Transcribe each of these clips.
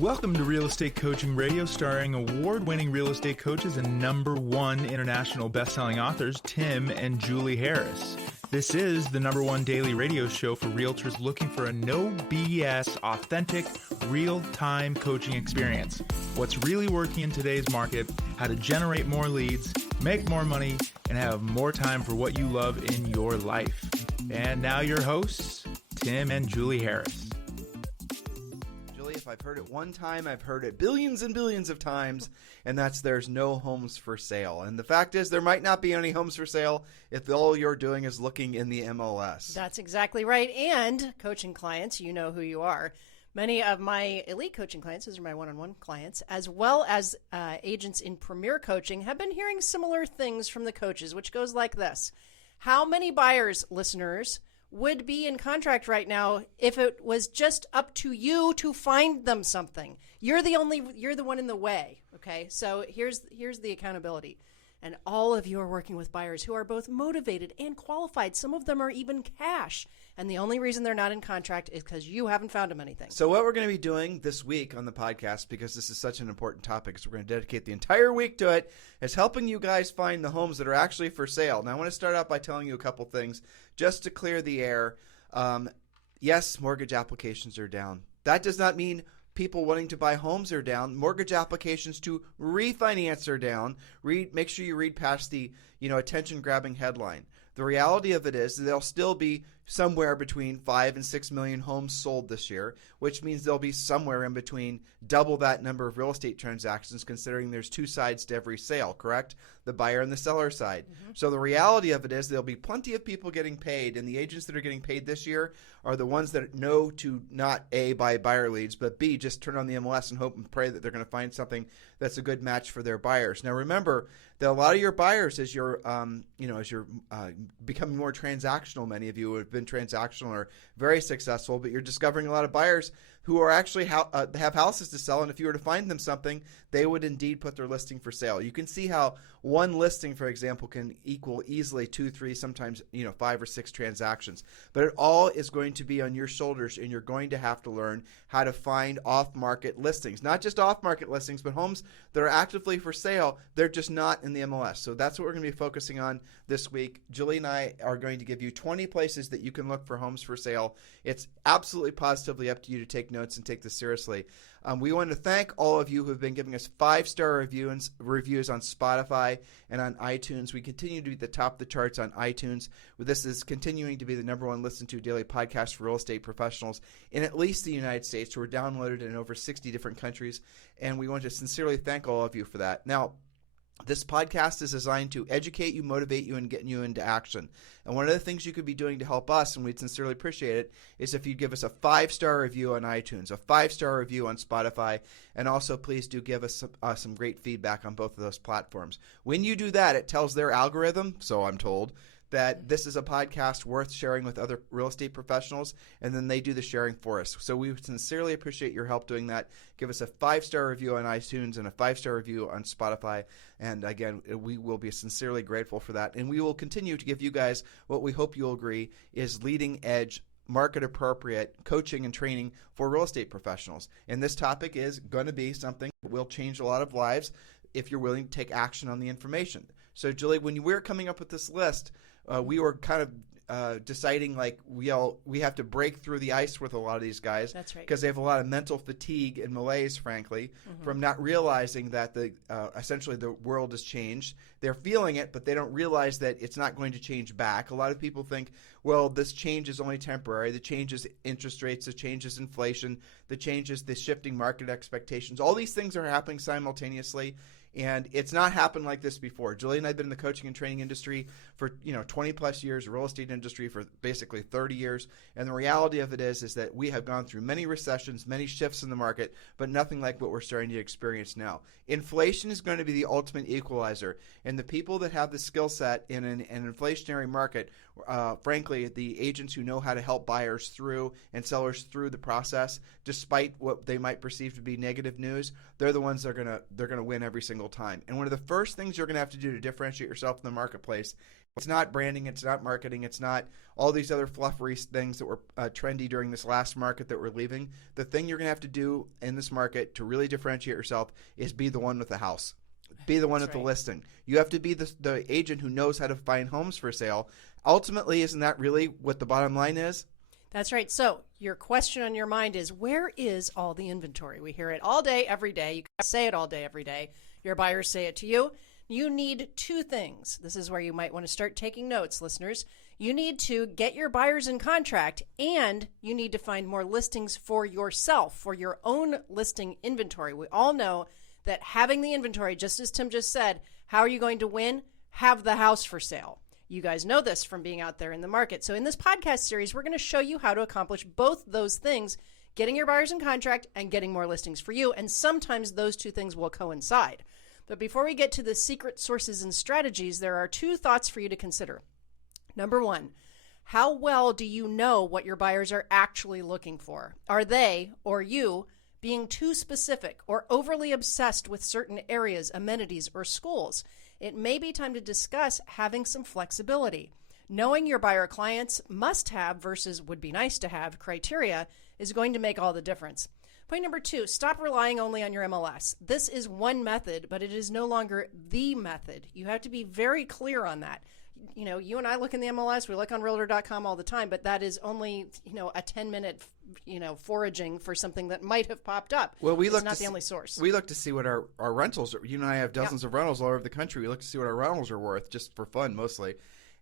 Welcome to Real Estate Coaching Radio, starring award-winning real estate coaches and #1 international best-selling authors, Tim and Julie Harris. This is the #1 daily radio show for realtors looking for a no BS, authentic, real-time coaching experience. What's really working in today's market, how to generate more leads, make more money, and have more time for what you love in your life. And now your hosts, Tim and Julie Harris. If I've heard it one time, I've heard it billions and billions of times, and that's there's no homes for sale. And the fact is there might not be any homes for sale if all you're doing is looking in the MLS. That's exactly right. And coaching clients, you know who you are. Many of my elite coaching clients, those are my one-on-one clients, as well as agents in premier coaching, have been hearing similar things from the coaches, which goes like this. How many buyers, listeners, would be in contract right now if it was just up to you to find them something? You're the one in the way, okay? So here's the accountability. And all of you are working with buyers who are both motivated and qualified. Some of them are even cash. And the only reason they're not in contract is because you haven't found them anything. So what we're going to be doing this week on the podcast, because this is such an important topic, is we're going to dedicate the entire week to it, is helping you guys find the homes that are actually for sale. Now, I want to start out by telling you a couple things just to clear the air. Yes, mortgage applications are down. That does not mean people wanting to buy homes are down. Mortgage applications to refinance are down. Make sure you read past the attention-grabbing headline. The reality of it is that there'll still be somewhere between 5 and 6 million homes sold this year, which means there'll be somewhere in between double that number of real estate transactions, considering there's two sides to every sale, correct? The buyer and the seller side. Mm-hmm. So the reality of it is there'll be plenty of people getting paid, and the agents that are getting paid this year are the ones that know to not A, buy buyer leads, but B, just turn on the MLS and hope and pray that they're going to find something that's a good match for their buyers. Now remember that a lot of your buyers, as you're becoming more transactional, many of you have been transactional or very successful, but you're discovering a lot of buyers who are actually have houses to sell, and if you were to find them something, they would indeed put their listing for sale. You can see how one listing, for example, can equal easily 2, 3, sometimes 5 or 6 transactions. But it all is going to be on your shoulders, and you're going to have to learn how to find off-market listings. Not just off-market listings, but homes that are actively for sale. They're just not in the MLS. So that's what we're going to be focusing on this week. Julie and I are going to give you 20 places that you can look for homes for sale. It's absolutely positively up to you to take notes and take this seriously. We want to thank all of you who have been giving us 5-star reviews on Spotify and on iTunes. We continue to be at the top of the charts on iTunes. This is continuing to be the #1 listened to daily podcast for real estate professionals in at least the United States. We're downloaded in over 60 different countries, and we want to sincerely thank all of you for that. Now, this podcast is designed to educate you, motivate you, and get you into action. And one of the things you could be doing to help us, and we'd sincerely appreciate it, is if you give us a 5-star review on iTunes, a 5-star review on Spotify, and also please do give us some great feedback on both of those platforms. When you do that, it tells their algorithm, so I'm told, that this is a podcast worth sharing with other real estate professionals, and then they do the sharing for us. So we sincerely appreciate your help doing that. Give us a 5-star review on iTunes and a 5-star review on Spotify. And again, we will be sincerely grateful for that. And we will continue to give you guys what we hope you'll agree is leading edge, market-appropriate coaching and training for real estate professionals. And this topic is going to be something that will change a lot of lives if you're willing to take action on the information. So Julie, when we were coming up with this list, we were kind of deciding like we have to break through the ice with a lot of these guys. That's right. Because they have a lot of mental fatigue and malaise, frankly, from not realizing that essentially the world has changed. They're feeling it, but they don't realize that it's not going to change back. A lot of people think, well, this change is only temporary. The change is interest rates, the change is inflation, the change is the shifting market expectations. All these things are happening simultaneously. And it's not happened like this before. Julie and I have been in the coaching and training industry for 20 plus years, the real estate industry for basically 30 years. And the reality of it is that we have gone through many recessions, many shifts in the market, but nothing like what we're starting to experience now. Inflation is going to be the ultimate equalizer. And the people that have the skill set in an inflationary market, frankly, the agents who know how to help buyers through and sellers through the process, despite what they might perceive to be negative news, they're the ones that are going to win every single time. And one of the first things you're going to have to do to differentiate yourself in the marketplace It's not branding. It's not marketing. It's not all these other fluffery things that were trendy during this last market that we're leaving. The thing you're going to have to do in this market to really differentiate yourself is be the one with the house. Be the one with the listing. You have to be the agent who knows how to find homes for sale. Ultimately, isn't that really what the bottom line is? That's right. So your question on your mind is, where is all the inventory? We hear it all day, every day. You can say it all day, every day. Your buyers say it to you. You need two things. This is where you might want to start taking notes, listeners. You need to get your buyers in contract, and you need to find more listings for yourself, for your own listing inventory. We all know that having the inventory, just as Tim just said, how are you going to win? Have the house for sale. You guys know this from being out there in the market. So in this podcast series, we're going to show you how to accomplish both those things, getting your buyers in contract and getting more listings for you. And sometimes those two things will coincide. But before we get to the secret sources and strategies, there are two thoughts for you to consider. Number one, how well do you know what your buyers are actually looking for? Are they, or you, being too specific or overly obsessed with certain areas, amenities, or schools? It may be time to discuss having some flexibility. Knowing your buyer clients must-have versus would be nice to have criteria is going to make all the difference. Point number two, stop relying only on your MLS. This is one method, but it is no longer the method. You have to be very clear on that. You know, you and I look in the MLS, we look on Realtor.com all the time, but that is only, a 10-minute, foraging for something that might have popped up. Well, it's not the only source. We look to see what our rentals are. You and I have dozens of rentals all over the country. We look to see what our rentals are worth, just for fun mostly,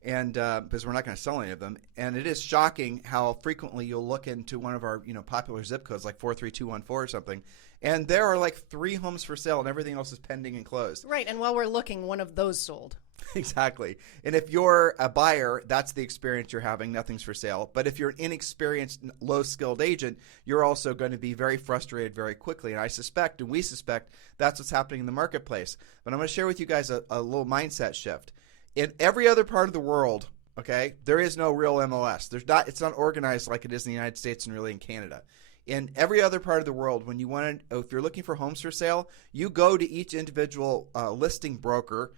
and because we're not going to sell any of them. And it is shocking how frequently you'll look into one of our popular zip codes, like 43214 or something, and there are like 3 homes for sale, and everything else is pending and closed. Right, and while we're looking, one of those sold. Exactly. And if you're a buyer, that's the experience you're having. Nothing's for sale. But if you're an inexperienced, low-skilled agent, you're also going to be very frustrated very quickly. And I suspect, and we suspect, that's what's happening in the marketplace. But I'm going to share with you guys a little mindset shift. In every other part of the world, okay, there is no real MLS. It's not organized like it is in the United States and really in Canada. In every other part of the world, if you're looking for homes for sale, you go to each individual listing broker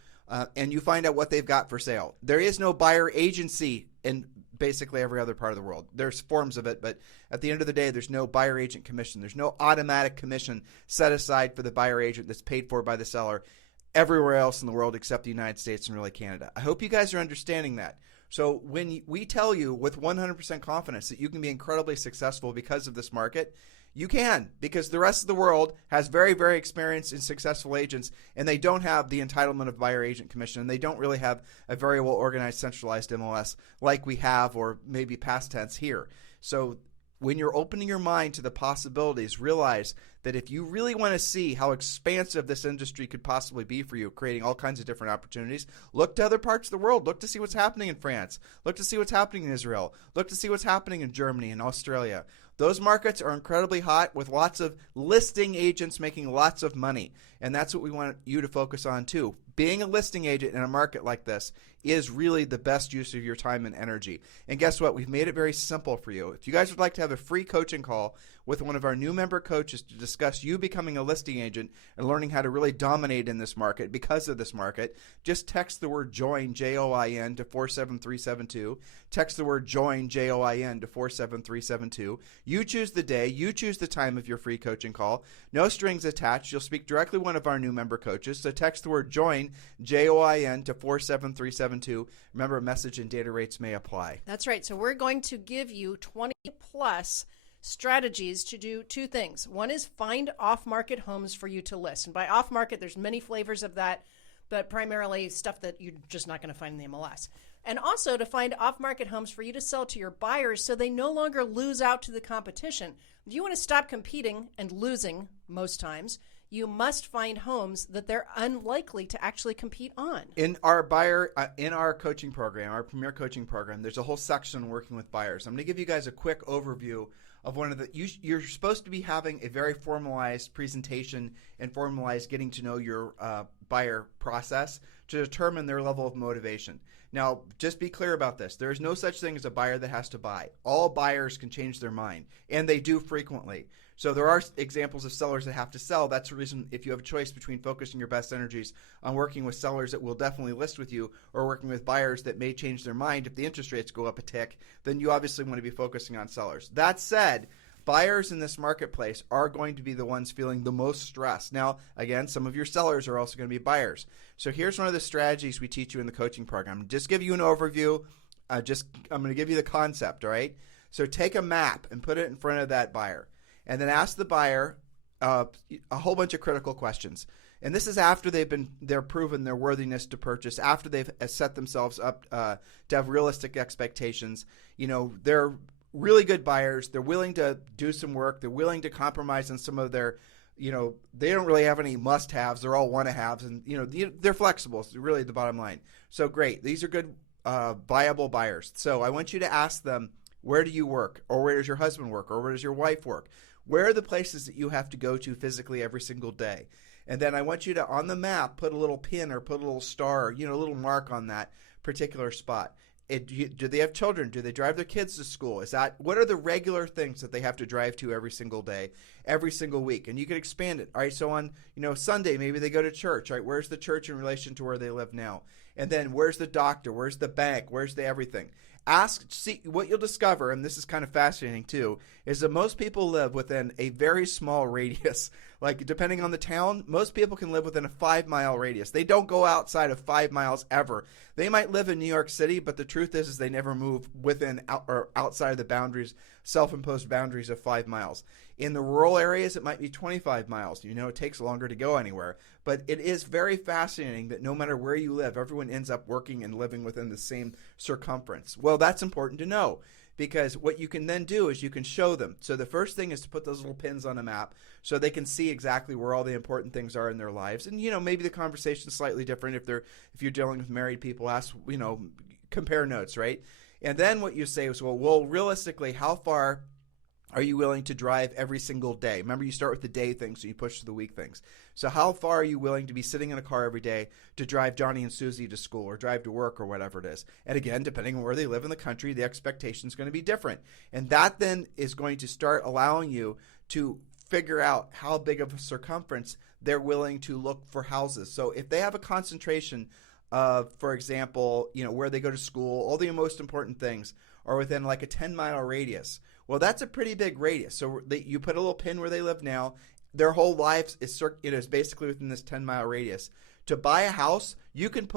and you find out what they've got for sale. There is no buyer agency in basically every other part of the world. There's forms of it, but at the end of the day, there's no buyer agent commission. There's no automatic commission set aside for the buyer agent that's paid for by the seller everywhere else in the world except the United States and really Canada. I hope you guys are understanding that. So when we tell you with 100% confidence that you can be incredibly successful because of this market, you can, because the rest of the world has very, very experienced and successful agents, and they don't have the entitlement of buyer agent commission, and they don't really have a very well organized, centralized MLS like we have, or maybe past tense here. So when you're opening your mind to the possibilities, realize that if you really want to see how expansive this industry could possibly be for you, creating all kinds of different opportunities, look to other parts of the world. Look to see what's happening in France. Look to see what's happening in Israel. Look to see what's happening in Germany and Australia. Those markets are incredibly hot with lots of listing agents making lots of money. And that's what we want you to focus on too. Being a listing agent in a market like this is really the best use of your time and energy. And guess what? We've made it very simple for you. If you guys would like to have a free coaching call with one of our new member coaches to discuss you becoming a listing agent and learning how to really dominate in this market because of this market, just text the word JOIN, J-O-I-N, to 47372. Text the word JOIN, J-O-I-N, to 47372. You choose the day. You choose the time of your free coaching call. No strings attached. You'll speak directly to one of our new member coaches. So text the word JOIN, J-O-I-N, to 47372. Remember, message and data rates may apply. That's right. So we're going to give you 20 plus strategies to do two things. One is find off-market homes for you to list. And by off-market, there's many flavors of that, but primarily stuff that you're just not going to find in the MLS. And also to find off-market homes for you to sell to your buyers so they no longer lose out to the competition. If you want to stop competing and losing most times, you must find homes that they're unlikely to actually compete on. In our coaching program, our premier coaching program, there's a whole section working with buyers. I'm going to give you guys a quick overview of one of the, you're supposed to be having a very formalized presentation and formalized getting to know your buyer process to determine their level of motivation. Now, just be clear about this. There is no such thing as a buyer that has to buy. All buyers can change their mind, and they do frequently. So there are examples of sellers that have to sell. That's the reason if you have a choice between focusing your best energies on working with sellers that will definitely list with you or working with buyers that may change their mind if the interest rates go up a tick, then you obviously want to be focusing on sellers. That said, buyers in this marketplace are going to be the ones feeling the most stress. Now, again, some of your sellers are also going to be buyers. So here's one of the strategies we teach you in the coaching program. Just give you an overview. I'm going to give you the concept, all right? So take a map and put it in front of that buyer. And then ask the buyer a whole bunch of critical questions. And this is after they're proven their worthiness to purchase, after they've set themselves up to have realistic expectations. They're really good buyers. They're willing to do some work. They're willing to compromise on some of their, they don't really have any must-haves. They're all want-to-haves. And, they're flexible. It's really the bottom line. So great. These are good, viable buyers. So I want you to ask them, where do you work? Or where does your husband work? Or where does your wife work? Where are the places that you have to go to physically every single day? And then I want you to, on the map, put a little pin or put a little star, a little mark on that particular spot. Do they have children? Do they drive their kids to school? What are the regular things that they have to drive to every single day, every single week? And you can expand it. All right, so on Sunday, maybe they go to church. All right, where's the church in relation to where they live now? And then where's the doctor? Where's the bank? Where's the everything? See what you'll discover, and this is kind of fascinating too, is that most people live within a very small radius. Like, depending on the town, most people can live within a 5-mile radius. They don't go outside of 5 miles ever. They might live in New York City, but the truth is they never move within or outside of the boundaries, self-imposed boundaries of 5 miles. In the rural areas, it might be 25 miles. It takes longer to go anywhere. But it is very fascinating that no matter where you live, everyone ends up working and living within the same circumference. Well, that's important to know, because what you can then do is you can show them. So the first thing is to put those little pins on a map so they can see exactly where all the important things are in their lives. And, maybe the conversation's slightly different if you're dealing with married people. Compare notes, right? And then what you say is, well, realistically, how far are you willing to drive every single day? Remember, you start with the day things, so you push to the week things. So how far are you willing to be sitting in a car every day to drive Johnny and Susie to school or drive to work or whatever it is? And again, depending on where they live in the country, the expectation is going to be different. And that then is going to start allowing you to figure out how big of a circumference they're willing to look for houses. So if they have a concentration of, for example, where they go to school, all the most important things are within like a 10-mile radius. Well, that's a pretty big radius. So you put a little pin where they live now. Their whole life is basically within this 10-mile radius. To buy a house, you can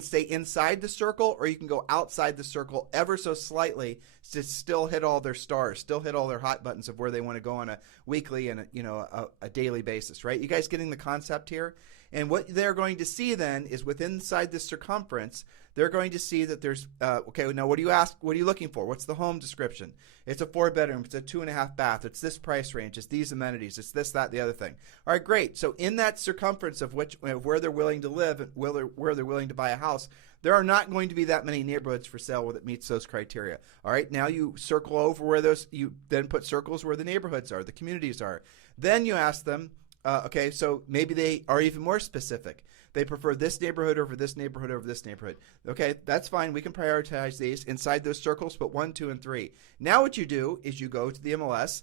stay inside the circle, or you can go outside the circle ever so slightly to still hit all their stars, still hit all their hot buttons of where they want to go on a weekly and a daily basis, right? You guys getting the concept here? And what they're going to see then is inside this circumference, they're going to see that there's, okay, now what do you looking for? What's the home description? It's a 4-bedroom, it's a 2.5 bath, it's this price range, it's these amenities, it's this, that, the other thing. All right, great. So in that circumference of where they're willing to live and where they're willing to buy a house, there are not going to be that many neighborhoods for sale that meets those criteria. All right, now you circle over you then put circles where the neighborhoods are, the communities are. Then you ask them, okay, so maybe they are even more specific. They prefer this neighborhood over this neighborhood over this neighborhood. Okay, that's fine. We can prioritize these inside those circles, but 1, 2, and 3. Now what you do is you go to the MLS,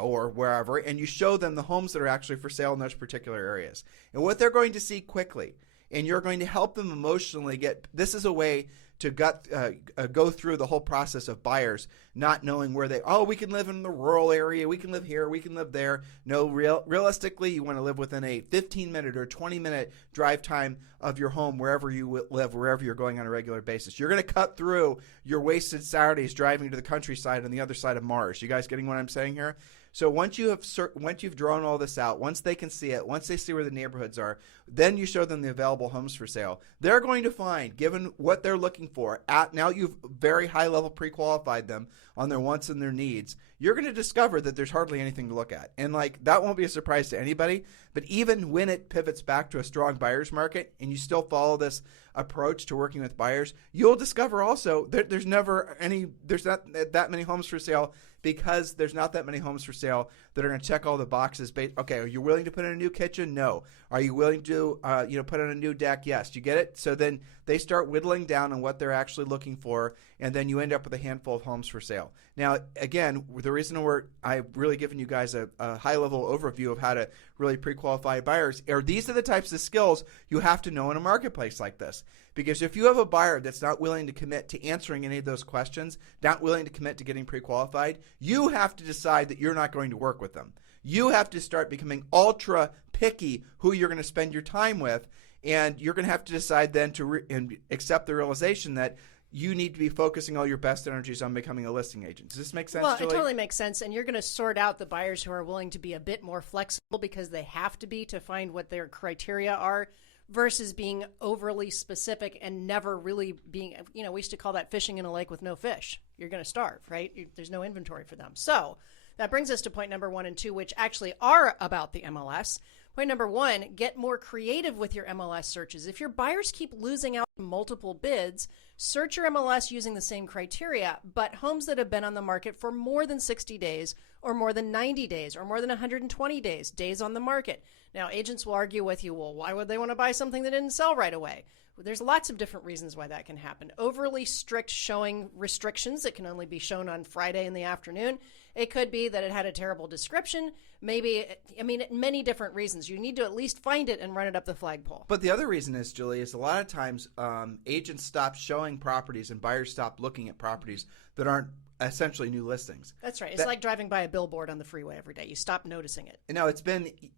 or wherever, and you show them the homes that are actually for sale in those particular areas. And what they're going to see quickly, and you're going to help them emotionally this is a way to go through the whole process of buyers not knowing where we can live in the rural area, we can live here, we can live there. No, realistically, you want to live within a 15-minute or 20-minute drive time of your home wherever you live, wherever you're going on a regular basis. You're going to cut through your wasted Saturdays driving to the countryside on the other side of Mars. You guys getting what I'm saying here? So once you've drawn all this out, once they can see it, once they see where the neighborhoods are, then you show them the available homes for sale. They're going to find, given what they're looking for, now you've very high level pre-qualified them on their wants and their needs, you're going to discover that there's hardly anything to look at. And that won't be a surprise to anybody, but even when it pivots back to a strong buyer's market and you still follow this approach to working with buyers, you'll discover also that there's not that many homes for sale, because there's not that many homes for sale that are going to check all the boxes. Okay, are you willing to put in a new kitchen? No. Are you willing to put in a new deck? Yes. You get it? So then they start whittling down on what they're actually looking for, and then you end up with a handful of homes for sale. Now, again, the reason I've really given you guys a high-level overview of how to really pre-qualify buyers are these are the types of skills you have to know in a marketplace like this. Because if you have a buyer that's not willing to commit to answering any of those questions, not willing to commit to getting pre-qualified, you have to decide that you're not going to work with them. You have to start becoming ultra picky who you're going to spend your time with, and you're going to have to decide then to accept the realization that you need to be focusing all your best energies on becoming a listing agent. Does this make sense, Well, Julie? it totally makes sense, and you're going to sort out the buyers who are willing to be a bit more flexible because they have to be to find what their criteria are, versus being overly specific and never really being, we used to call that fishing in a lake with no fish. You're going to starve, right? There's no inventory for them. So that brings us to point number 1 and 2, which actually are about the MLS. Point number 1, get more creative with your MLS searches. If your buyers keep losing out multiple bids, search your MLS using the same criteria, but homes that have been on the market for more than 60 days or more than 90 days or more than 120 days on the market. Now, agents will argue with you, well, why would they want to buy something that didn't sell right away? Well, there's lots of different reasons why that can happen. Overly strict showing restrictions that can only be shown on Friday in the afternoon. It could be that it had a terrible description. Many different reasons. You need to at least find it and run it up the flagpole. But the other reason is, Julie, is a lot of times agents stop showing properties and buyers stop looking at properties that aren't essentially new listings. That's right. It's like driving by a billboard on the freeway every day. You stop noticing it.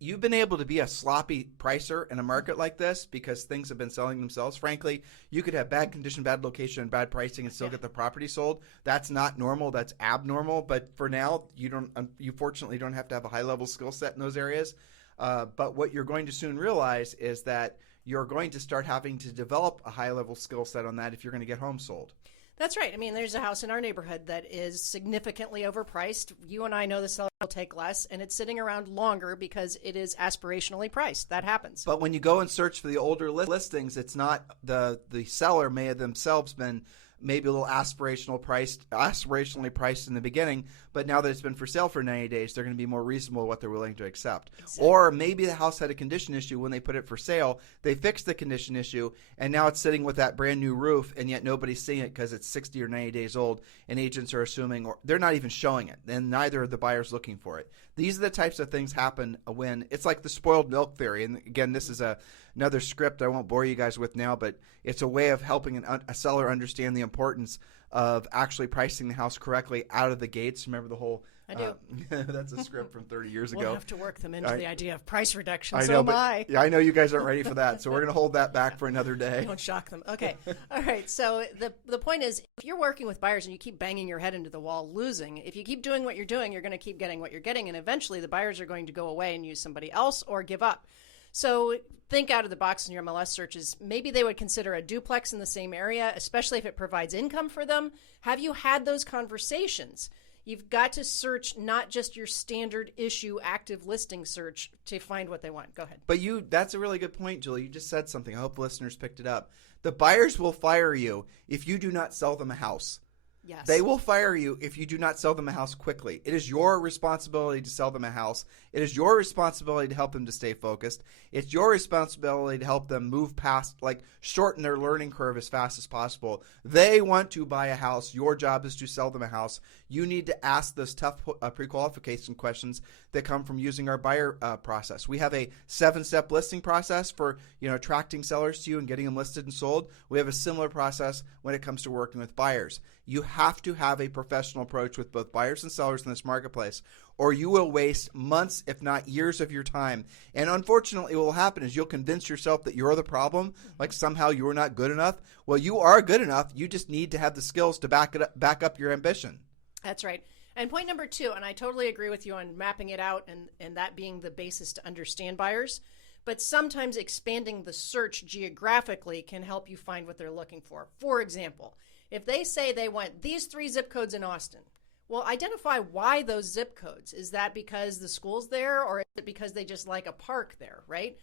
You've been able to be a sloppy pricer in a market like this because things have been selling themselves. Frankly, you could have bad condition, bad location, and bad pricing and still get the property sold. That's not normal. That's abnormal. But for now, you fortunately don't have to have a high-level skill set in those areas. But what you're going to soon realize is that you're going to start having to develop a high-level skill set on that if you're going to get homes sold. That's right. There's a house in our neighborhood that is significantly overpriced. You and I know the seller will take less, and it's sitting around longer because it is aspirationally priced. That happens. But when you go and search for the older listings, it's not the seller may have themselves been maybe a little aspirationally priced in the beginning, but now that it's been for sale for 90 days, they're going to be more reasonable what they're willing to accept. Exactly. Or maybe the house had a condition issue when they put it for sale. They fixed the condition issue, and now it's sitting with that brand new roof, and yet nobody's seeing it because it's 60 or 90 days old, and agents are assuming, or they're not even showing it, and neither are the buyers looking for it. These are the types of things happen when it's like the spoiled milk theory. And again, this is another script I won't bore you guys with now, but it's a way of helping a seller understand the importance of actually pricing the house correctly out of the gates. Remember the whole I do. That's a script from 30 years ago. We'll have to work them into the idea of price reduction. Yeah, I know you guys aren't ready for that, so we're going to hold that back for another day. Don't shock them. Okay. All right. So the point is, if you're working with buyers and you keep banging your head into the wall losing, if you keep doing what you're doing, you're going to keep getting what you're getting, and eventually the buyers are going to go away and use somebody else or give up. So think out of the box in your MLS searches. Maybe they would consider a duplex in the same area, especially if it provides income for them. Have you had those conversations? You've got to search not just your standard issue active listing search to find what they want. Go ahead. But that's a really good point, Julie. You just said something. I hope listeners picked it up. The buyers will fire you if you do not sell them a house. Yes. They will fire you if you do not sell them a house quickly. It is your responsibility to sell them a house. It is your responsibility to help them to stay focused. It's your responsibility to help them move past, shorten their learning curve as fast as possible. They want to buy a house. Your job is to sell them a house. You need to ask those tough pre-qualification questions that come from using our buyer process. We have a 7-step listing process for attracting sellers to you and getting them listed and sold. We have a similar process when it comes to working with buyers. You have to have a professional approach with both buyers and sellers in this marketplace, or you will waste months, if not years of your time. And unfortunately, what will happen is you'll convince yourself that you're the problem, like somehow you're not good enough. Well, you are good enough. You just need to have the skills to back up your ambition. That's right. And point number 2, and I totally agree with you on mapping it out and that being the basis to understand buyers, but sometimes expanding the search geographically can help you find what they're looking for. For example, if they say they want these 3 zip codes in Austin, well, identify why those zip codes. Is that because the school's there, or is it because they just like a park there, right?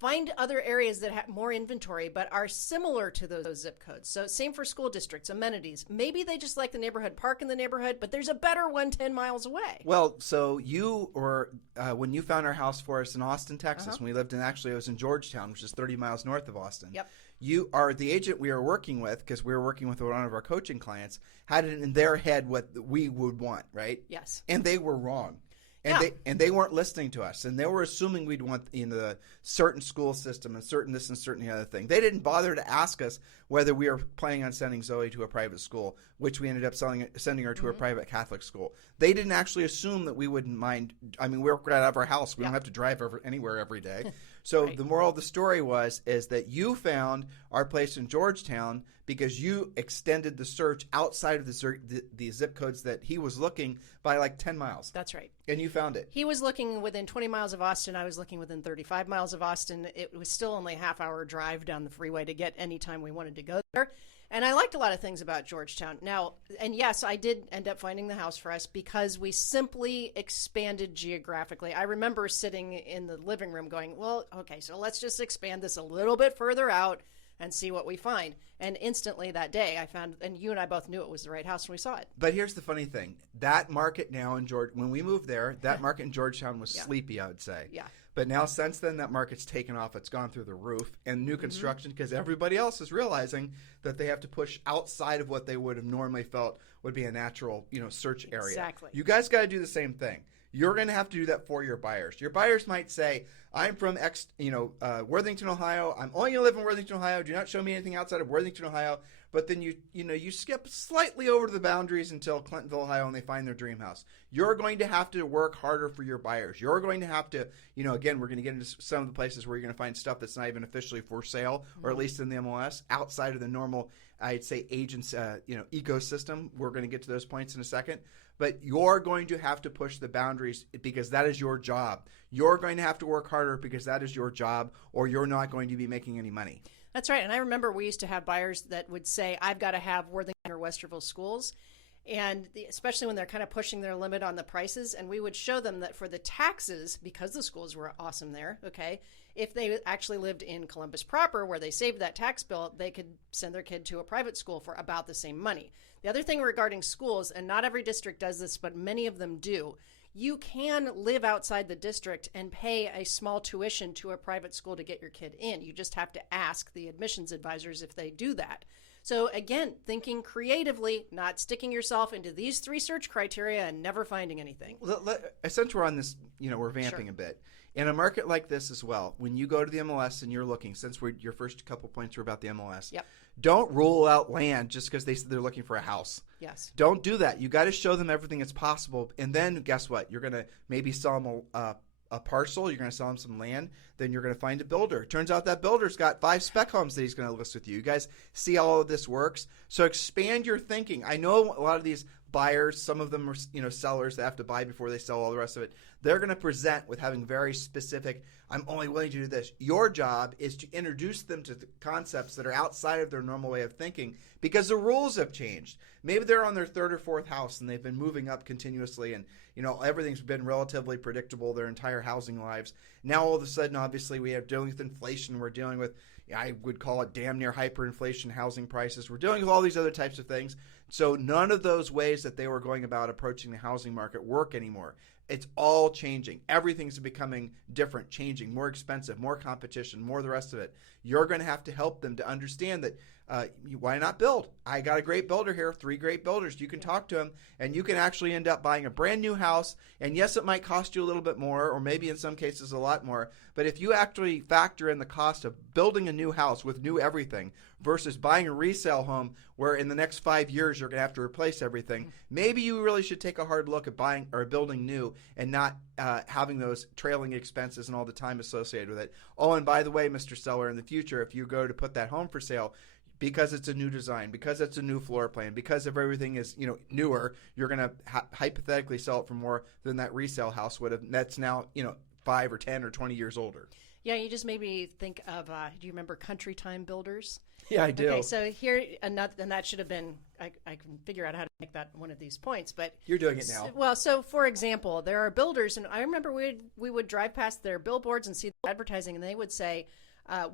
Find other areas that have more inventory but are similar to those zip codes. So same for school districts, amenities. Maybe they just like the neighborhood park in the neighborhood, but there's a better one 10 miles away. Well, so when you found our house for us in Austin, Texas, when we lived it was in Georgetown, which is 30 miles north of Austin. Yep. You are the agent we were working with, because we were working with one of our coaching clients, had it in their head what we would want, right? Yes. And they were wrong. And they weren't listening to us, and they were assuming we'd want the certain school system and certain this and certain the other thing. They didn't bother to ask us whether we were planning on sending Zoe to a private school, which we ended up sending her to a private Catholic school. They didn't actually assume that we wouldn't mind. I mean, we're right out of our house. We don't have to drive anywhere every day. So Right. the moral of the story is that you found our place in Georgetown because you extended the search outside of the zip codes that he was looking by like 10 miles. That's right. And you found it. He was looking within 20 miles of Austin. I was looking within 35 miles of Austin. It was still only a half-hour drive down the freeway to get any time we wanted to go there. And I liked a lot of things about Georgetown. Now, and yes, I did end up finding the house for us because we simply expanded geographically. I remember sitting in the living room going, well, okay, so let's just expand this a little bit further out and see what we find. And instantly that day I found, and you and I both knew it was the right house when we saw it. But here's the funny thing. That market now in when we moved there, that market in Georgetown was sleepy, I would say. Yeah. But now since then, that market's taken off. It's gone through the roof. And new construction, because everybody else is realizing that they have to push outside of what they would have normally felt would be a natural, search area. Exactly. You guys got to do the same thing. You're going to have to do that for your buyers. Your buyers might say, I'm from Worthington, Ohio. I'm only going to live in Worthington, Ohio. Do not show me anything outside of Worthington, Ohio. But then you skip slightly over to the boundaries until Clintonville, Ohio, and they find their dream house. You're going to have to work harder for your buyers. You're going to have to, again, we're going to get into some of the places where you're going to find stuff that's not even officially for sale, or at least in the MLS, outside of the normal, I'd say, agents, ecosystem. We're going to get to those points in a second. But you're going to have to push the boundaries because that is your job. You're going to have to work harder because that is your job, or you're not going to be making any money. That's right. And I remember we used to have buyers that would say, I've got to have Worthington or Westerville schools. And especially when they're kind of pushing their limit on the prices. And we would show them that for the taxes, because the schools were awesome there, okay, if they actually lived in Columbus proper, where they saved that tax bill, they could send their kid to a private school for about the same money. The other thing regarding schools, and not every district does this, but many of them do, you can live outside the district and pay a small tuition to a private school to get your kid in. You just have to ask the admissions advisors if they do that. So again, thinking creatively, not sticking yourself into these 3 search criteria and never finding anything. Since we're on this, we're vamping a bit. In a market like this as well, when you go to the MLS and you're looking, since your first couple points were about the MLS, don't rule out land just because they said they're looking for a house. Yes. Don't do that. You got to show them everything that's possible. And then guess what? You're going to maybe sell them a parcel. You're going to sell them some land. Then you're going to find a builder. Turns out that builder's got 5 spec homes that he's going to list with you. You guys see how all of this works? So expand your thinking. I know a lot of these buyers, some of them are sellers that have to buy before they sell all the rest of it. They're going to present with having very specific, I'm only willing to do this. Your job is to introduce them to the concepts that are outside of their normal way of thinking because the rules have changed. Maybe they're on their 3rd or 4th house and they've been moving up continuously and everything's been relatively predictable their entire housing lives. Now all of a sudden, obviously, we have dealing with inflation. We're dealing with, I would call it damn near hyperinflation housing prices. We're dealing with all these other types of things. So none of those ways that they were going about approaching the housing market work anymore. It's all changing. Everything's becoming different, changing, more expensive, more competition, more the rest of it. You're going to have to help them to understand that why not build? I got a great builder here, 3 great builders. You can talk to them, and you can actually end up buying a brand new house. And yes, it might cost you a little bit more, or maybe in some cases a lot more. But if you actually factor in the cost of building a new house with new everything versus buying a resale home where in the next 5 years you're going to have to replace everything, maybe you really should take a hard look at buying or building new and not having those trailing expenses and all the time associated with it. Oh, and by the way, Mr. Seller, in the future, if you go to put that home for sale, because it's a new design, because it's a new floor plan, because if everything is newer, you're going to hypothetically sell it for more than that resale house would have. That's now 5 or 10 or 20 years older. Yeah, you just made me think of, do you remember Country Time Builders? Yeah, I do. Okay, so here, and that should have been, I can figure out how to make that one of these points, but. You're doing it now. Well, so for example, there are builders, and I remember we would drive past their billboards and see the advertising, and they would say,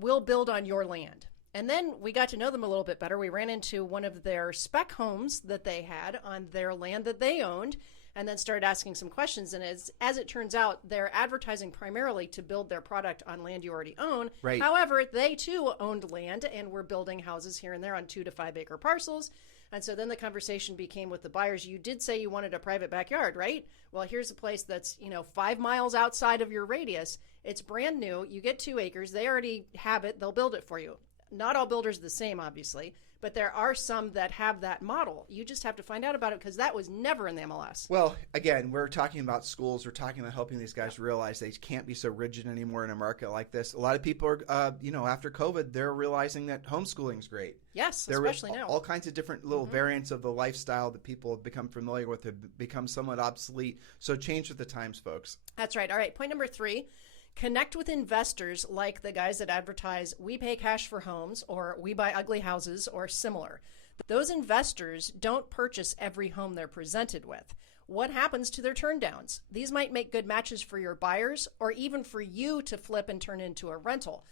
we'll build on your land. And then we got to know them a little bit better. We ran into one of their spec homes that they had on their land that they owned, and then started asking some questions. And as it turns out, they're advertising primarily to build their product on land you already own. Right. However, they too owned land and were building houses here and there on 2 to 5 acre parcels. And so then the conversation became with the buyers, you did say you wanted a private backyard, right? Well, here's a place that's, 5 miles outside of your radius. It's brand new. You get 2 acres. They already have it. They'll build it for you. Not all builders are the same, obviously, but there are some that have that model. You just have to find out about it because that was never in the MLS. Well, again, we're talking about schools. We're talking about helping these guys realize they can't be so rigid anymore in a market like this. A lot of people are, after COVID, they're realizing that homeschooling is great. Yes, there especially now. All kinds of different little variants of the lifestyle that people have become familiar with have become somewhat obsolete. So change with the times, folks. That's right. All right, point number 3. Connect with investors like the guys that advertise, we pay cash for homes, or we buy ugly houses, or similar. Those investors don't purchase every home they're presented with. What happens to their turndowns? These might make good matches for your buyers, or even for you to flip and turn into a rental.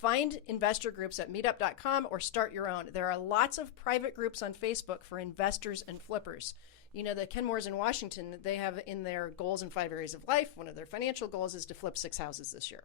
Find investor groups at meetup.com or start your own. There are lots of private groups on Facebook for investors and flippers. The Kenmores in Washington, they have in their goals in 5 areas of life, one of their financial goals is to flip 6 houses this year.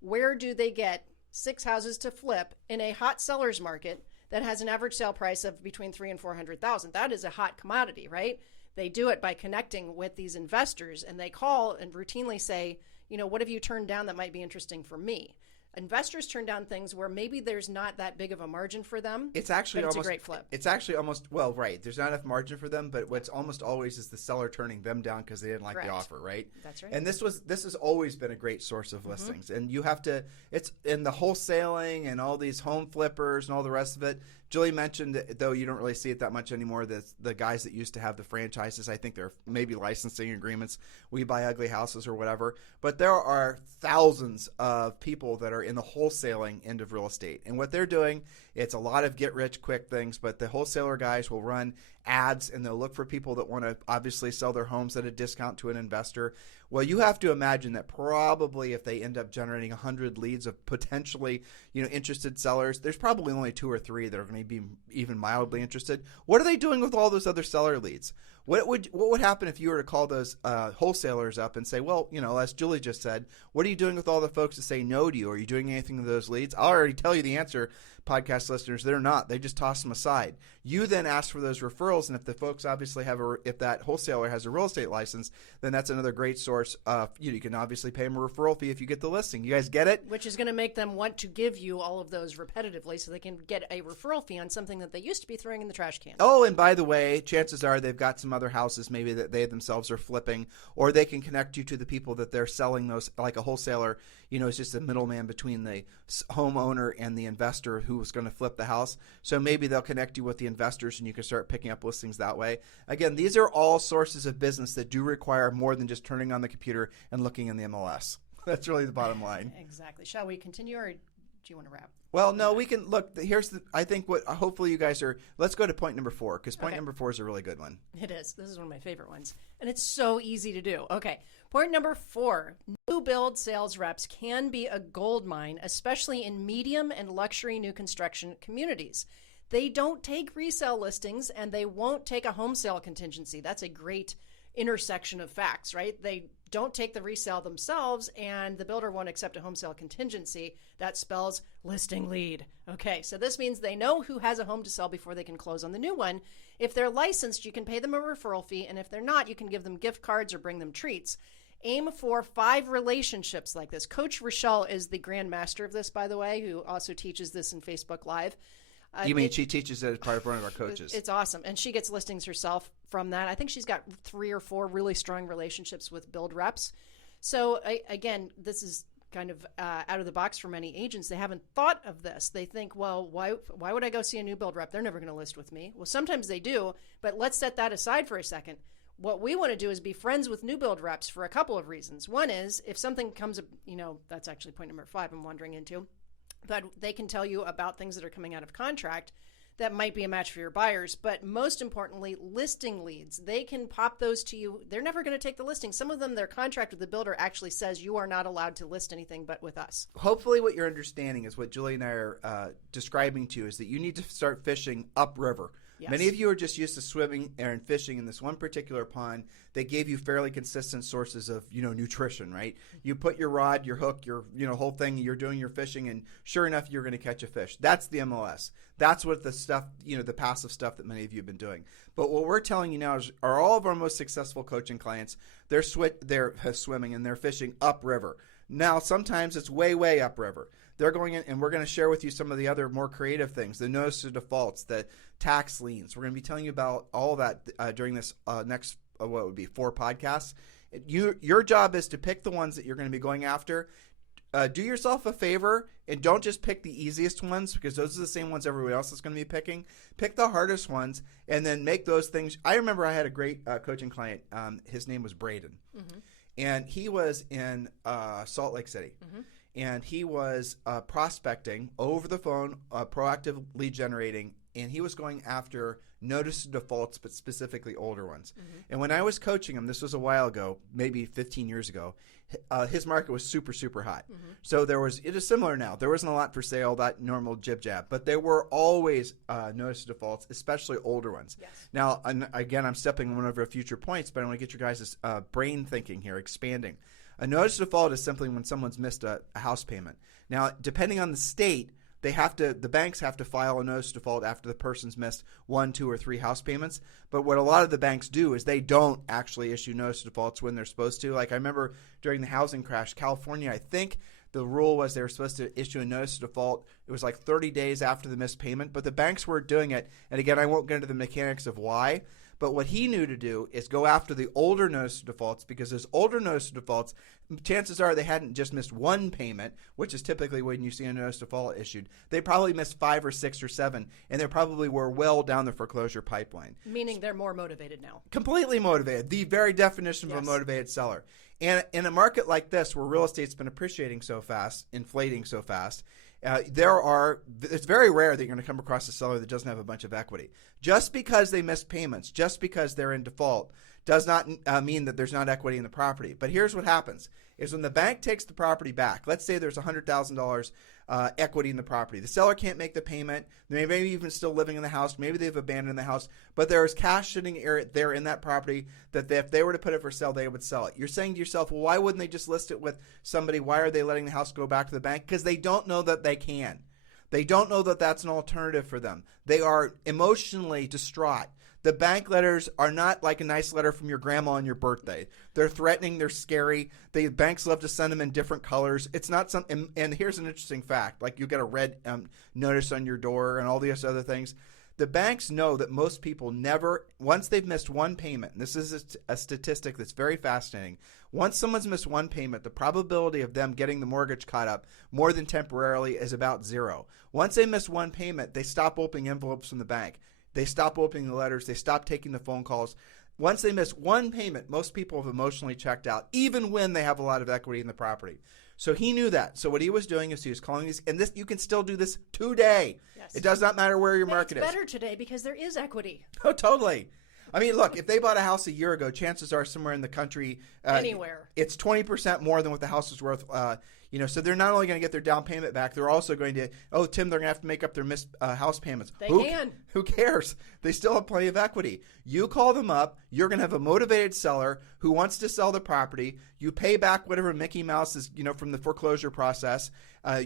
Where do they get 6 houses to flip in a hot seller's market that has an average sale price of between $300,000 and $400,000? That is a hot commodity, right? They do it by connecting with these investors, and they call and routinely say, what have you turned down that might be interesting for me? Investors turn down things where maybe there's not that big of a margin for them. It's actually almost a great flip. It's actually almost, well, right. There's not enough margin for them, but what's almost always is the seller turning them down because they didn't like the offer, right? That's right. And this has always been a great source of listings. And you have to, it's in the wholesaling and all these home flippers and all the rest of it. Julie mentioned, though you don't really see it that much anymore, the guys that used to have the franchises, I think they're maybe licensing agreements, we buy ugly houses or whatever. But there are thousands of people that are in the wholesaling end of real estate. And what they're doing, it's a lot of get-rich-quick things, but the wholesaler guys will run ads and they'll look for people that want to obviously sell their homes at a discount to an investor. Well, you have to imagine that probably if they end up generating 100 leads of potentially, interested sellers, there's probably only 2 or 3 that are going to be even mildly interested. What are they doing with all those other seller leads? What would happen if you were to call those wholesalers up and say, well, as Julie just said, what are you doing with all the folks that say no to you? Are you doing anything with those leads? I'll already tell you the answer, podcast listeners. They're not. They just toss them aside. You then ask for those referrals, and if the folks obviously if that wholesaler has a real estate license, then that's another great source. You can obviously pay them a referral fee if you get the listing. You guys get it? Which is going to make them want to give you all of those repetitively so they can get a referral fee on something that they used to be throwing in the trash can. Oh, and by the way, chances are they've got some other houses maybe that they themselves are flipping, or they can connect you to the people that they're selling those, like a wholesaler, is just a middleman between the homeowner and the investor who was going to flip the house. So maybe they'll connect you with the investors and you can start picking up listings that way. Again, these are all sources of business that do require more than just turning on the computer and looking in the MLS. That's really the bottom line. Exactly. Shall we continue, or do you want to wrap? Well, no, we can look. I think what hopefully you guys are. Let's go to point number 4 because point number 4 is a really good one. It is. This is one of my favorite ones, and it's so easy to do. Okay, point number 4: new build sales reps can be a gold mine, especially in medium and luxury new construction communities. They don't take resale listings, and they won't take a home sale contingency. That's a great intersection of facts, right? They don't take the resale themselves, and the builder won't accept a home sale contingency. That spells listing lead. Okay, so this means they know who has a home to sell before they can close on the new one. If they're licensed, you can pay them a referral fee, and if they're not, you can give them gift cards or bring them treats. Aim for 5 relationships like this. Coach Rochelle is the grand master of this, by the way, who also teaches this in Facebook Live. You mean she teaches it as part of one of our coaches? It's awesome. And she gets listings herself from that. I think she's got 3 or 4 really strong relationships with build reps. So again, this is kind of out of the box for many agents. They haven't thought of this. They think, well, why would I go see a new build rep? They're never going to list with me. Well, sometimes they do, but let's set that aside for a second. What we want to do is be friends with new build reps for a couple of reasons. One is if something comes up, that's actually point number 5 I'm wandering into, but they can tell you about things that are coming out of contract that might be a match for your buyers. But most importantly, listing leads. They can pop those to you. They're never going to take the listing. Some of them, their contract with the builder actually says you are not allowed to list anything but with us. Hopefully what you're understanding is what Julie and I are describing to you is that you need to start fishing upriver. Yes. Many of you are just used to swimming and fishing in this one particular pond. They gave you fairly consistent sources of, nutrition, right? You put your rod, your hook, your, whole thing, you're doing your fishing, and sure enough, you're going to catch a fish. That's the MLS. That's what the stuff, the passive stuff that many of you have been doing. But what we're telling you now are all of our most successful coaching clients, they're swimming and they're fishing upriver. Now, sometimes it's way, way upriver. They're going in, and we're going to share with you some of the other more creative things, the notice of defaults, the tax liens. We're going to be telling you about all that during this next, 4 podcasts. Your job is to pick the ones that you're going to be going after. Do yourself a favor and don't just pick the easiest ones, because those are the same ones everybody else is going to be picking. Pick the hardest ones and then make those things. I remember I had a great coaching client. His name was Braden, and he was in Salt Lake City. And he was prospecting over the phone, proactive lead generating, and he was going after notice of defaults, but specifically older ones. And when I was coaching him, this was a while ago, maybe 15 years ago, his market was super, super hot. So it is similar now. There wasn't a lot for sale, that normal jib-jab, but there were always notice of defaults, especially older ones. Yes. Now, again, I'm stepping on one of our future points, but I want to get your guys' brain thinking here, expanding. A notice of default is simply when someone's missed a house payment. Now, depending on the state, the banks have to file a notice of default after the person's missed 1, 2, or 3 house payments. But what a lot of the banks do is they don't actually issue notice of defaults when they're supposed to. Like I remember during the housing crash, California, I think the rule was they were supposed to issue a notice of default. It was like 30 days after the missed payment, but the banks weren't doing it. And again, I won't get into the mechanics of why. But what he knew to do is go after the older notice of defaults, because those older notice of defaults, chances are they hadn't just missed one payment, which is typically when you see a notice of default issued. They probably missed 5 or 6 or 7, and they probably were well down the foreclosure pipeline. Meaning they're more motivated now. Completely motivated, the very definition of a motivated seller. And in a market like this where real estate's been appreciating so fast, inflating so fast, it's very rare that you're going to come across a seller that doesn't have a bunch of equity. Just because they missed payments, just because they're in default, does not mean that there's not equity in the property. But here's what happens, is when the bank takes the property back, let's say there's $100,000 equity in the property. The seller can't make the payment. They may be even still living in the house. Maybe they've abandoned the house. But there's cash sitting there in that property that if they were to put it for sale, they would sell it. You're saying to yourself, well, why wouldn't they just list it with somebody? Why are they letting the house go back to the bank? Because they don't know that they can. They don't know that that's an alternative for them. They are emotionally distraught. The bank letters are not like a nice letter from your grandma on your birthday. They're threatening. They're scary. The banks love to send them in different colors. It's not something. And here's an interesting fact: like you get a red notice on your door and all these other things. The banks know that most people never, once they've missed one payment, and this is a statistic that's very fascinating. Once someone's missed one payment, the probability of them getting the mortgage caught up more than temporarily is about 0. Once they miss one payment, they stop opening envelopes from the bank. They stop opening the letters. They stop taking the phone calls. Once they miss one payment, most people have emotionally checked out, even when they have a lot of equity in the property. So he knew that. So what he was doing is he was calling these, and this you can still do this today. Yes. It does not matter where your market is. It's better today because there is equity. Oh, totally. I mean, look, if they bought a house a year ago, chances are somewhere in the country, anywhere, it's 20% more than what the house is worth. So they're not only going to get their down payment back, they're also going to, Tim, they're going to have to make up their missed house payments. Who cares? They still have plenty of equity. You call them up. You're going to have a motivated seller who wants to sell the property. You pay back whatever Mickey Mouse is, from the foreclosure process.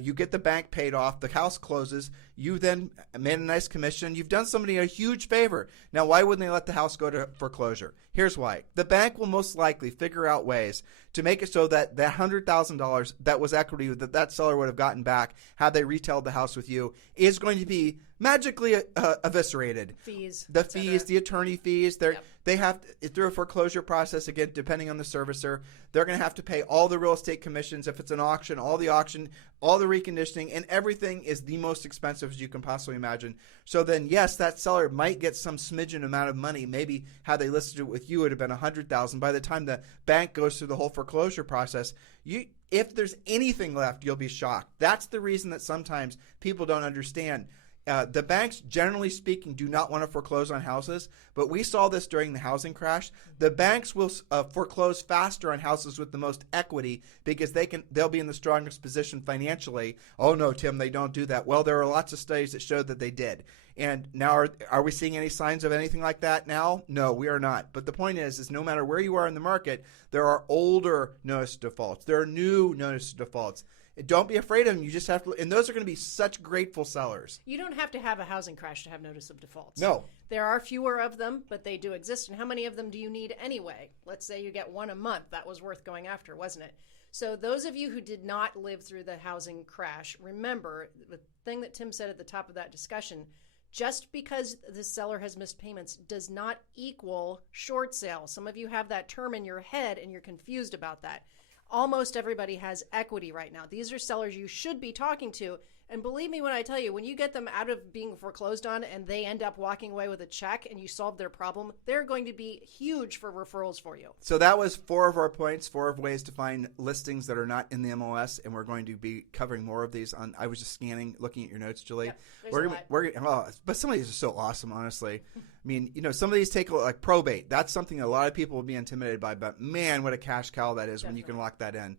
You get the bank paid off. The house closes. You then made a nice commission. You've done somebody a huge favor. Now, why wouldn't they let the house go to foreclosure? Here's why. The bank will most likely figure out ways to make it so that that $100,000 that was equity that seller would have gotten back had they retailed the house with you is going to be magically eviscerated. Fees. The fees, the attorney fees, Yep. they have to, through a foreclosure process, again, depending on the servicer, they're going to have to pay all the real estate commissions. If it's an auction, all the reconditioning, and everything is the most expensive as you can possibly imagine. So then, yes, that seller might get some smidgen amount of money. Maybe had they listed it with you, it would have been $100,000. By the time the bank goes through the whole foreclosure process, if there's anything left, you'll be shocked. That's the reason that sometimes people don't understand. The banks, generally speaking, do not want to foreclose on houses, but we saw this during the housing crash. The banks will foreclose faster on houses with the most equity because they'll be in the strongest position financially. Oh no, Tim, they don't do that. Well, there are lots of studies that showed that they did. And now, are we seeing any signs of anything like that now? No, we are not. But the point is no matter where you are in the market, there are older notice of defaults. There are new notice of defaults. Don't be afraid of them. You just have to, and those are going to be such grateful sellers. You don't have to have a housing crash to have notice of defaults. No. There are fewer of them, but they do exist. And how many of them do you need anyway? Let's say you get one a month. That was worth going after, wasn't it? So those of you who did not live through the housing crash, remember the thing that Tim said at the top of that discussion, just because the seller has missed payments does not equal short sale. Some of you have that term in your head and you're confused about that. Almost everybody has equity right now. These are sellers you should be talking to. And believe me when I tell you, when you get them out of being foreclosed on and they end up walking away with a check and you solve their problem, they're going to be huge for referrals for you. So that was 4 of our points, 4 of ways to find listings that are not in the MLS, and we're going to be covering more of these. I was just scanning, looking at your notes, Julie. Yeah, but some of these are so awesome, honestly. I mean, some of these take like probate. That's something that a lot of people will be intimidated by, but man, what a cash cow that is. Definitely. When you can lock that in.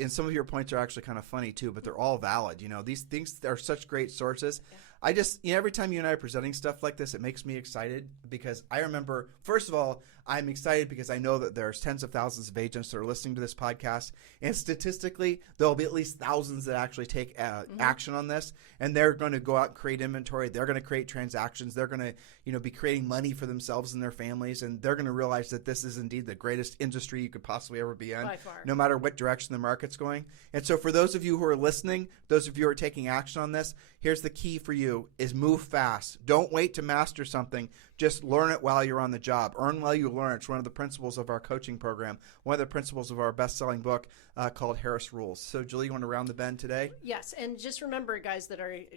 And some of your points are actually kind of funny too, but they're all valid. These things are such great sources. Yeah. I just, every time you and I are presenting stuff like this, it makes me excited because I remember, first of all, I'm excited because I know that there's tens of thousands of agents that are listening to this podcast, and statistically, there'll be at least thousands that actually take action on this, and they're going to go out and create inventory. They're going to create transactions. They're going to, be creating money for themselves and their families, and they're going to realize that this is indeed the greatest industry you could possibly ever be in, by far, no matter what direction the market's going. And so for those of you who are listening, those of you who are taking action on this, here's the key for you is move fast. Don't wait to master something. Just learn it while you're on the job. Earn while you learn. It's one of the principles of our coaching program, one of the principles of our best-selling book called Harris Rules. So, Julie, you want to round the bend today? Yes, and just remember, guys,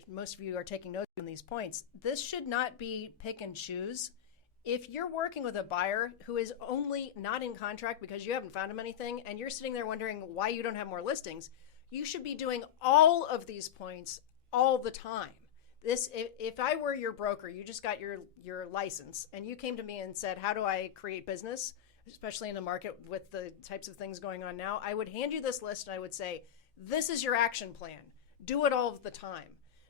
most of you are taking notes on these points. This should not be pick and choose. If you're working with a buyer who is only not in contract because you haven't found him anything, and you're sitting there wondering why you don't have more listings, you should be doing all of these points all the time. If I were your broker, you just got your license, and you came to me and said, how do I create business, especially in the market with the types of things going on now, I would hand you this list and I would say, this is your action plan. Do it all of the time.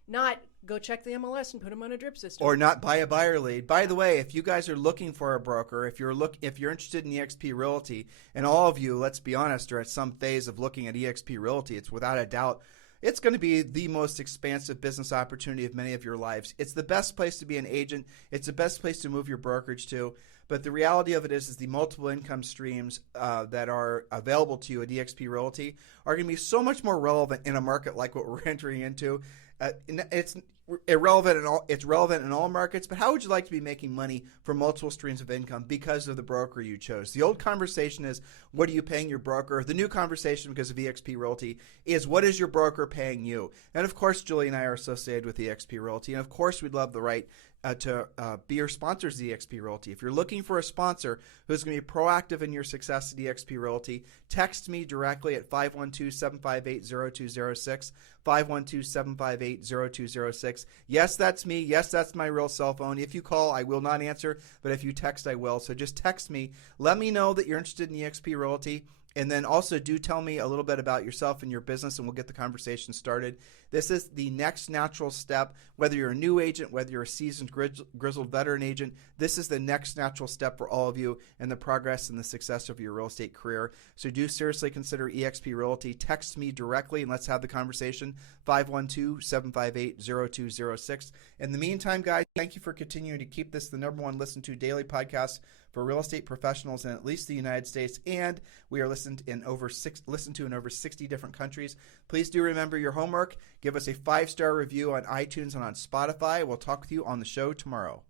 Not go check the MLS and put them on a drip system. Or not buy a buyer lead. By the way, if you guys are looking for a broker, if you're interested in eXp Realty, and all of you, let's be honest, are at some phase of looking at eXp Realty, it's without a doubt it's going to be the most expansive business opportunity of many of your lives. It's the best place to be an agent. It's the best place to move your brokerage to. But the reality of it is the multiple income streams that are available to you at eXp Realty are going to be so much more relevant in a market like what we're entering into. It's relevant in all markets, but how would you like to be making money from multiple streams of income because of the broker you chose? The old conversation is, what are you paying your broker? The new conversation, because of eXp Realty, is what is your broker paying you? And of course, Julie and I are associated with eXp Realty, and of course, we'd love the right to be your sponsors at eXp Realty. If you're looking for a sponsor who's going to be proactive in your success at eXp Realty, text me directly at 512-758-0206, 512-758-0206. Yes, that's me. Yes, that's my real cell phone. If you call, I will not answer, but if you text, I will. So just text me. Let me know that you're interested in eXp Realty. And then also do tell me a little bit about yourself and your business, and we'll get the conversation started. This is the next natural step. Whether you're a new agent, whether you're a seasoned, grizzled veteran agent, this is the next natural step for all of you in the progress and the success of your real estate career. So do seriously consider eXp Realty. Text me directly and let's have the conversation, 512-758-0206. In the meantime, guys, Thank you for continuing to keep this the number one listened to daily podcast for real estate professionals in at least the United States, and we are listened to in over 60 different countries. Please do remember your homework. Give us a 5-star review on iTunes and on Spotify. We'll talk with you on the show tomorrow.